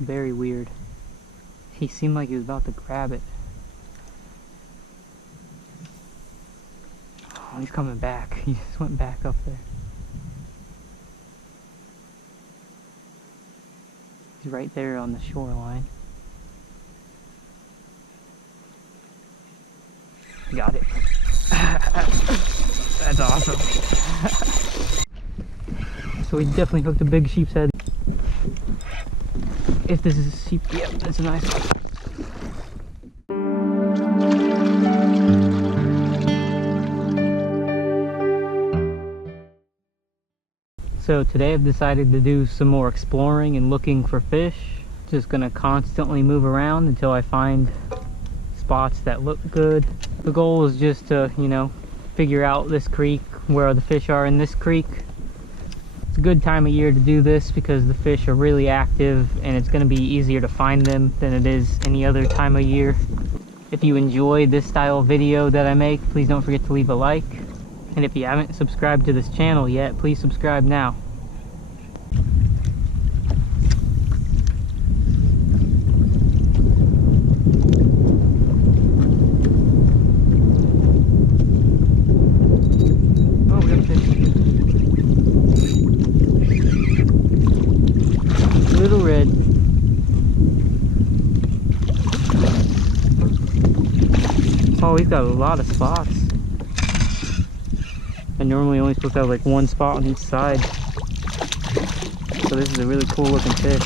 Very weird. He seemed like he was about to grab it. Oh, he's coming back. He just went back up there. He's right there on the shoreline. Got it. That's awesome. So we definitely hooked a big sheep's head. If this is a sheep, yeah, that's a nice one. So today I've decided to do some more exploring and looking for fish. Just gonna constantly move around until I find spots that look good. The goal is just to, you know, figure out this creek, where the fish are in this creek. It's a good time of year to do this because the fish are really active and it's going to be easier to find them than it is any other time of year. If you enjoy this style of video that I make, please don't forget to leave a like. And if you haven't subscribed to this channel yet, please subscribe now. Little red. Oh, he's got a lot of spots. I normally only supposed to have like one spot on each side. So this is a really cool looking fish.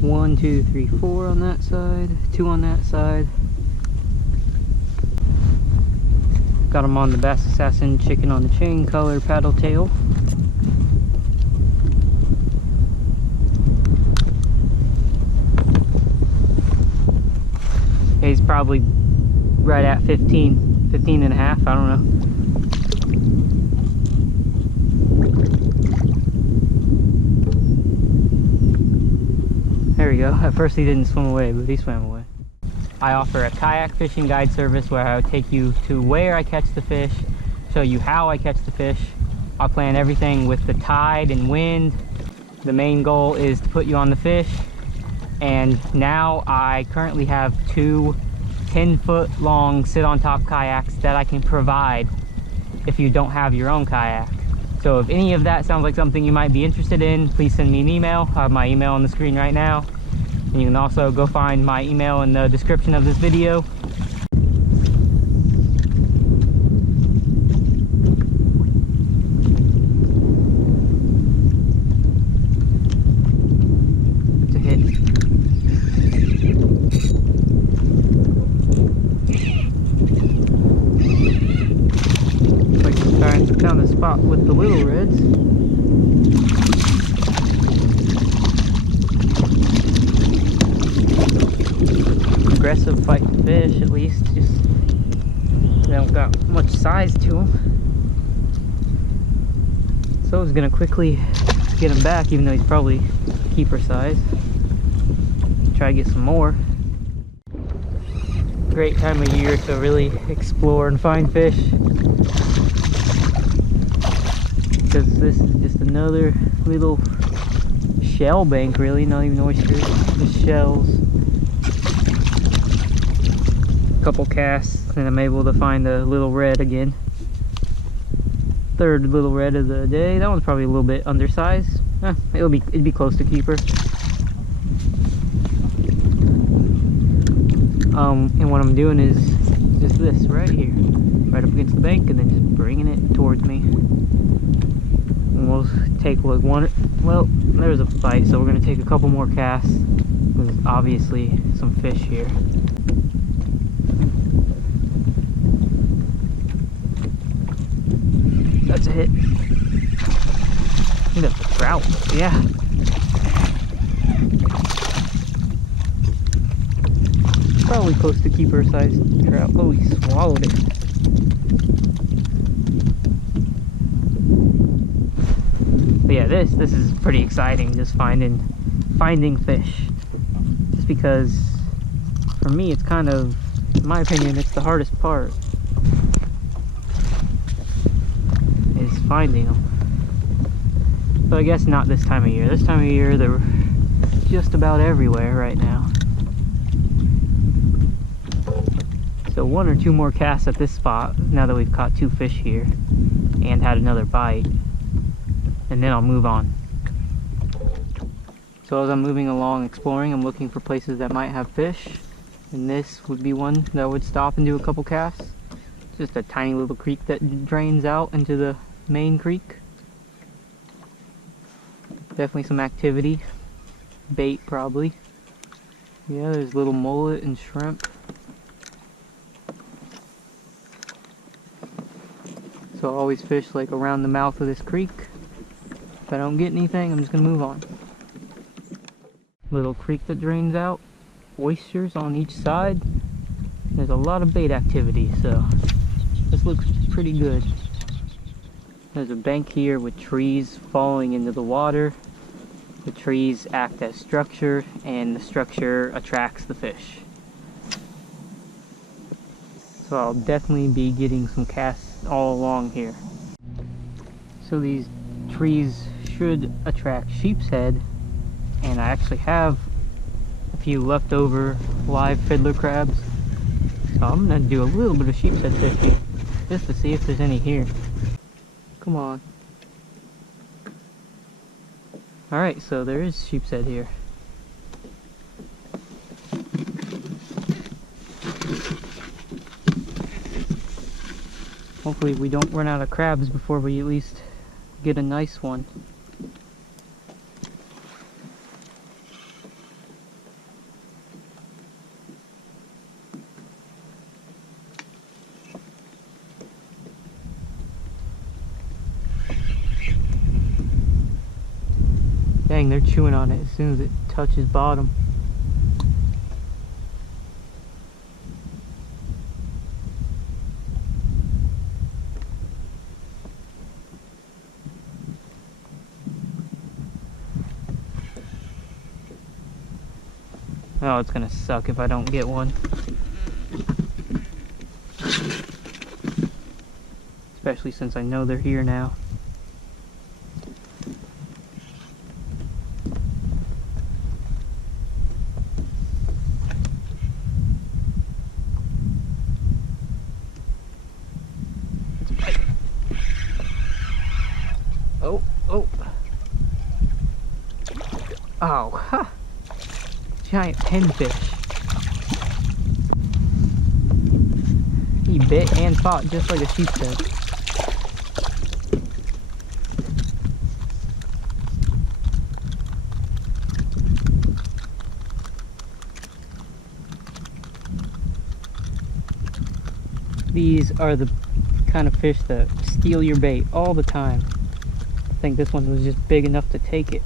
One, two, three, four on that side, two on that side. Got him on the Bass Assassin chicken on the chain color paddle tail. He's probably right at 15 and a half, I don't know. There we go. At first he didn't swim away, but he swam away. I offer a kayak fishing guide service where I would take you to where I catch the fish, show you how I catch the fish. I plan everything with the tide and wind. The main goal is to put you on the fish. And now I currently have two 10-foot long sit-on-top kayaks that I can provide if you don't have your own kayak. So if any of that sounds like something you might be interested in, please send me an email. I have my email on the screen right now. And you can also go find my email in the description of this video. It's a hit. Like I found a spot with the little reds. Aggressive fighting fish, at least. Just they don't got much size to them. So I was gonna quickly get him back, even though he's probably keeper size. Try to get some more. Great time of year to really explore and find fish, because this is just another little shell bank, really, not even oysters, just shells. Couple casts and I'm able to find a little red again. Third little red of the day. That one's probably a little bit undersized. It'd be close to keeper. And what I'm doing is just this right here, right up against the bank, and then just bringing it towards me. And we'll take like one. Well, there's a bite, so we're gonna take a couple more casts. There's obviously some fish here. That's a hit. I think that's a trout. Yeah. Probably close to keeper size trout. Oh, he swallowed it. But yeah, this is pretty exciting. Just finding fish. Just because for me it's kind of In my opinion, it's the hardest part, is finding them. But I guess not this time of year. This time of year, they're just about everywhere right now. So 1 or 2 more casts at this spot, now that we've caught 2 fish here and had another bite, and then I'll move on. So as I'm moving along exploring, I'm looking for places that might have fish, and this would be one that I would stop and do a couple casts. It's just a tiny little creek that drains out into the main creek. Definitely some activity. Bait probably. Yeah, there's little mullet and shrimp. So I always fish like around the mouth of this creek. If I don't get anything, I'm just gonna move on. Little creek that drains out. Oysters on each side. There's a lot of bait activity, so this looks pretty good. There's a bank here with trees falling into the water. The trees act as structure, and the structure attracts the fish. So I'll definitely be getting some casts all along here. So these trees should attract sheepshead, and I actually have a few leftover live fiddler crabs. So I'm gonna do a little bit of sheepshead fishing just to see if there's any here. Come on. Alright, so there is sheepshead here. Hopefully we don't run out of crabs before we at least get a nice one. Dang, they're chewing on it as soon as it touches bottom. Oh, it's gonna suck if I don't get one. Especially since I know they're here now. Oh, oh. Oh, ha! Giant pinfish. He bit and fought just like a sheepshead. These are the kind of fish that steal your bait all the time. I think this one was just big enough to take it.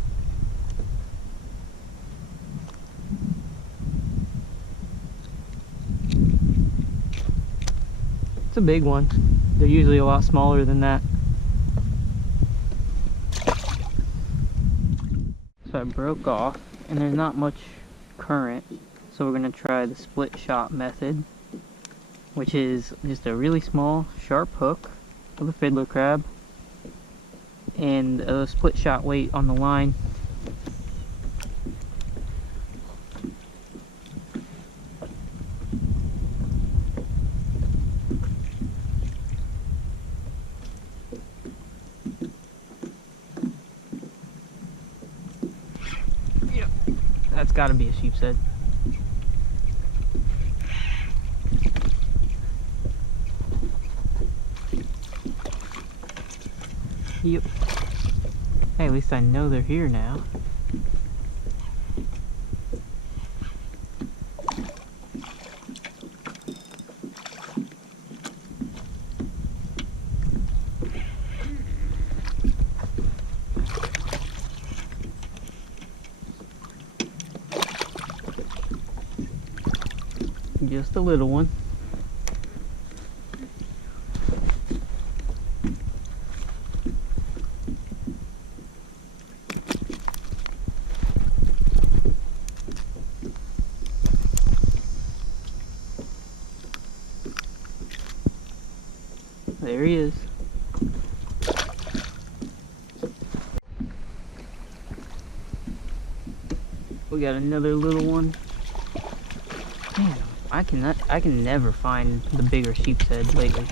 It's a big one. They're usually a lot smaller than that. So I broke off, and there's not much current, so we're going to try the split shot method, which is just a really small sharp hook with a fiddler crab and a split shot weight on the line. Yep, that's got to be a sheepshead. Yep. Hey, at least I know they're here now. Just a little one. There he is. We got another little one. Man, I can never find the bigger sheep's head lately.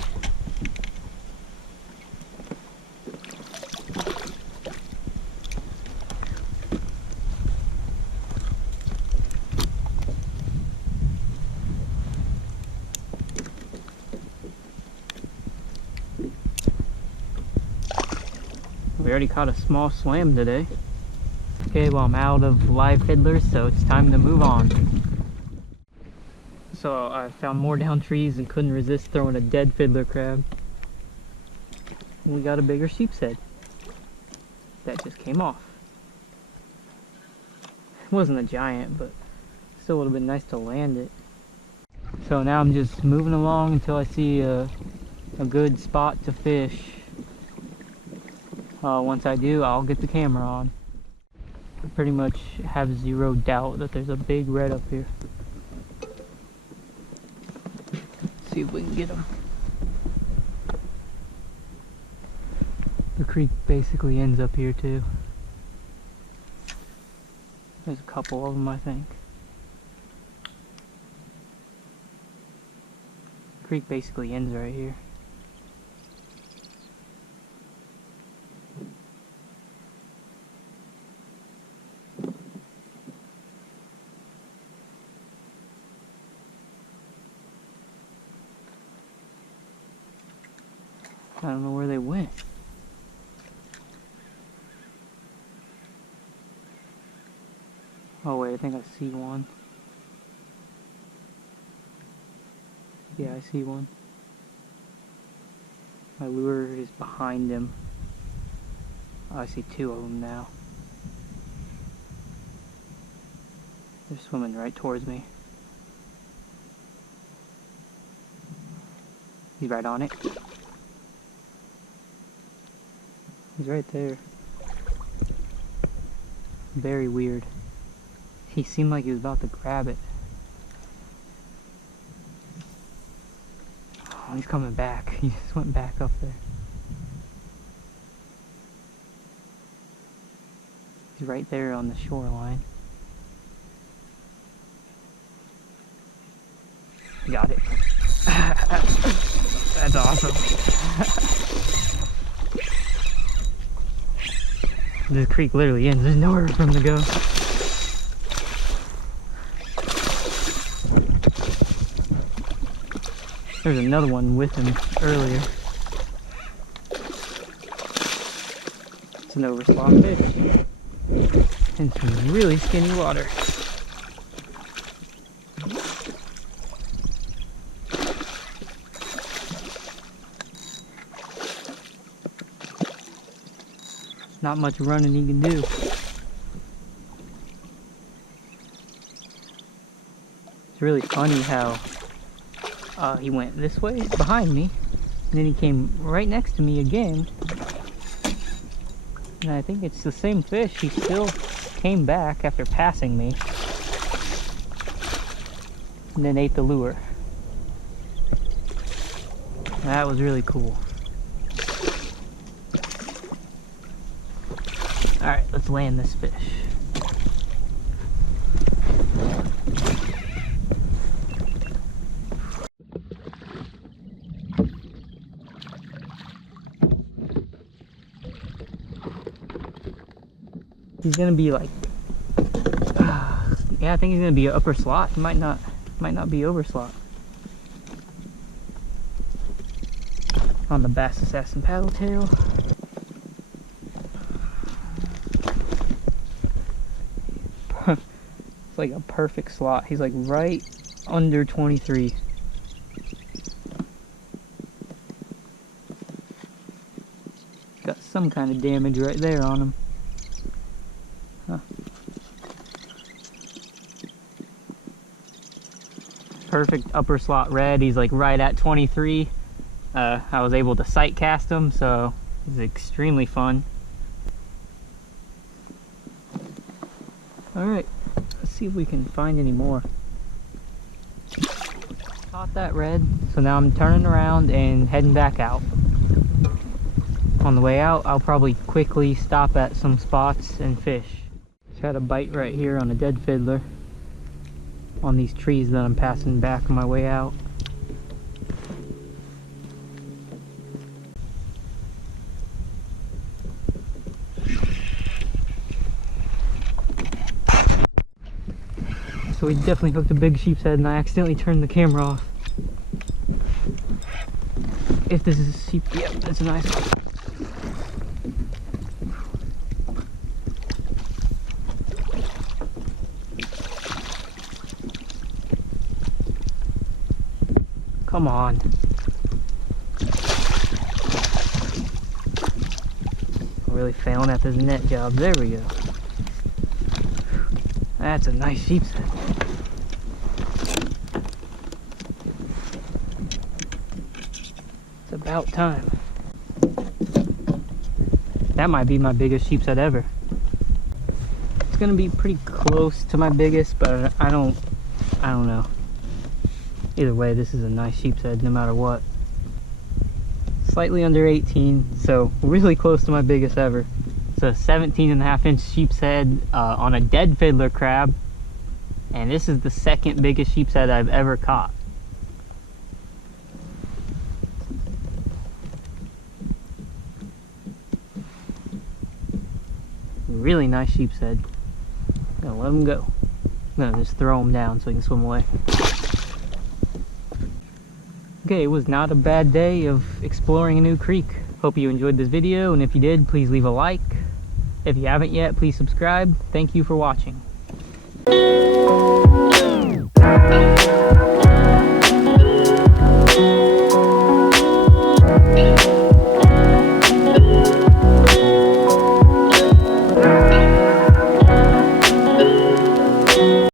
We already caught a small slam today. Okay, well, I'm out of live fiddlers, so it's time to move on. So I found more down trees and couldn't resist throwing a dead fiddler crab. And we got a bigger sheep's head. That just came off. It wasn't a giant, but still would have been nice to land it. So now I'm just moving along until I see a good spot to fish. Once I do, I'll get the camera on. I pretty much have zero doubt that there's a big red up here. See if we can get him. The creek basically ends up here too. There's a couple of them, I think. The creek basically ends right here. I don't know where they went. Oh wait, I think I see one. Yeah, I see one. My lure is behind him. Oh, I see two of them now. They're swimming right towards me. He's right on it. He's right there. Very weird. He seemed like he was about to grab it. Oh, he's coming back. He just went back up there. He's right there on the shoreline. Got it. That's awesome. This creek literally ends. There's nowhere for him to go. There's another one with him earlier. It's an overslot fish. In some really skinny water. Not much running he can do. It's really funny how he went this way behind me, and then he came right next to me again. And I think it's the same fish. He still came back after passing me, and then ate the lure. That was really cool. Alright, let's land this fish. He's gonna be like, yeah, I think he's gonna be an upper slot. He might not be over slot. On the Bass Assassin paddle tail. It's like a perfect slot. He's like right under 23. Got some kind of damage right there on him. Huh. Perfect upper slot red. He's like right at 23. I was able to sight cast him, so it was extremely fun. Alright, let's see if we can find any more. Caught Caught that red, so now I'm turning around and heading back out. On the way out, I'll probably quickly stop at some spots and fish. Just had a bite right here on a dead fiddler on these trees that I'm passing back on my way out. So we definitely hooked a big sheep's head and I accidentally turned the camera off. If this is a sheep, yep, that's a nice one. Come on. I'm really failing at this net job. There we go. That's a nice sheep's head. It's about time. That might be my biggest sheep's head ever. It's gonna be pretty close to my biggest, but I don't know. Either way, this is a nice sheep's head no matter what. Slightly under 18, so really close to my biggest ever. It's a 17.5-inch sheep's head on a dead fiddler crab, and this is the second biggest sheep's head I've ever caught. Really nice sheep's head. Gonna let him go. I'm gonna just throw him down so he can swim away. Okay, it was not a bad day of exploring a new creek. Hope you enjoyed this video, and if you did, please leave a like. If you haven't yet, please subscribe. Thank you for watching.